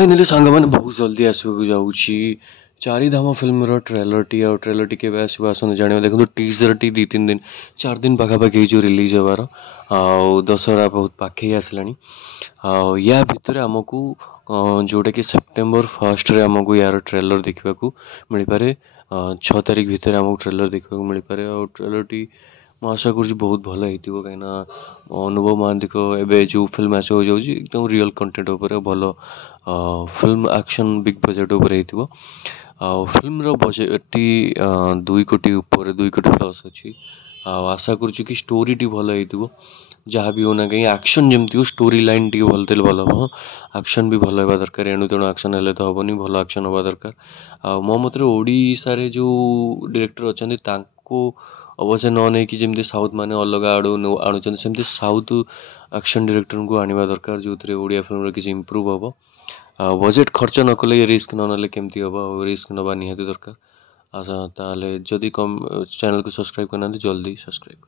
Finally सांगମାନେ ବହୁତ ଜଲ୍ଦି ଆସିବାକୁ ଯାଉଛି ଚାରିଧାମ ଫିଲ୍ମର ଟ୍ରେଲରଟି କେବେ ଆସିବ ଆସନ୍ତୁ ଜାଣିବା। ଦେଖନ୍ତୁ ଟିଜରଟି 2-3 ଦିନ 4 ଦିନ ପାଖାପାଖି ହେଇଯିବ ରିଲିଜ୍ ହେବାର। ଆଉ ଦଶହରା ବହୁତ ପାଖେଇ ଆସିଲାଣି। ଆଉ ୟା ଭିତରେ ଆମକୁ ଯେଉଁଟାକି ସେପ୍ଟେମ୍ବର 1ରେ ଆମକୁ ୟାର ଟ୍ରେଲର ଦେଖିବାକୁ ମିଳିପାରେ। 6 ତାରିଖ ଭିତରେ ଆମକୁ ଟ୍ରେଲର ଦେଖିବାକୁ ମିଳିପାରେ। ଆଉ ଟ୍ରେଲରଟି ମୁଁ ଆଶା କରୁଛି ବହୁତ ଭଲ ହେଇଥିବ, କାହିଁକିନା ଅନୁଭବ ମହାନ୍ତିଙ୍କ ଏବେ ଯେଉଁ ଫିଲ୍ମ ଆସିବାକୁ ଯାଉଛି ଏକଦମ ରିଅଲ୍ କଣ୍ଟେଣ୍ଟ ଉପରେ ଭଲ ଫିଲ୍ମ ଆକ୍ସନ୍ ବିଗ୍ ବଜେଟ୍ ଉପରେ ହେଇଥିବ। ଆଉ ଫିଲ୍ମର ବଜେଟ୍ଟି 2 କୋଟି ଉପରେ 2 କୋଟି ପ୍ଲସ୍ ଅଛି। ଆଉ ଆଶା କରୁଛି କି ଷ୍ଟୋରିଟି ଭଲ ହେଇଥିବ, ଯାହା ବି ହେଉନା କାହିଁକି ଆକ୍ସନ୍ ଯେମିତି ହଉ ଷ୍ଟୋରି ଲାଇନ୍ ଟିକେ ଭଲ ଥିଲେ ଭଲ ହେବ। ଆକ୍ସନ୍ ବି ଭଲ ହେବା ଦରକାର, ଏଣୁ ତେଣୁ ଆକ୍ସନ୍ ହେଲେ ତ ହେବନି, ଭଲ ଆକ୍ସନ୍ ହେବା ଦରକାର। ଆଉ ମୋ ମତରେ ଓଡ଼ିଶାରେ ଯେଉଁ ଡିରେକ୍ଟର ଅଛନ୍ତି ତାଙ୍କୁ ଅବଶ୍ୟ ନ ନେଇକି ଯେମିତି ସାଉଥ୍ ମାନେ ଅଲଗା ଆଡ଼ୁ ଆଣୁଛନ୍ତି, ସେମିତି ସାଉଥ୍ ଆକ୍ସନ୍ ଡିରେକ୍ଟରଙ୍କୁ ଆଣିବା ଦରକାର ଯେଉଁଥିରେ ଓଡ଼ିଆ ଫିଲ୍ମର କିଛି ଇମ୍ପ୍ରୁଭ୍ ହେବ। ଆଉ ବଜେଟ୍ ଖର୍ଚ୍ଚ ନ କଲେ ରିସ୍କ ନ ନେଲେ କେମିତି ହେବ, ଆଉ ରିସ୍କ ନେବା ନିହାତି ଦରକାର। ତାହେଲେ ଯଦି ଚ୍ୟାନେଲକୁ ସବସ୍କ୍ରାଇବ୍ କରିନାହାନ୍ତି ଜଲ୍ଦି ସବସ୍କ୍ରାଇବ୍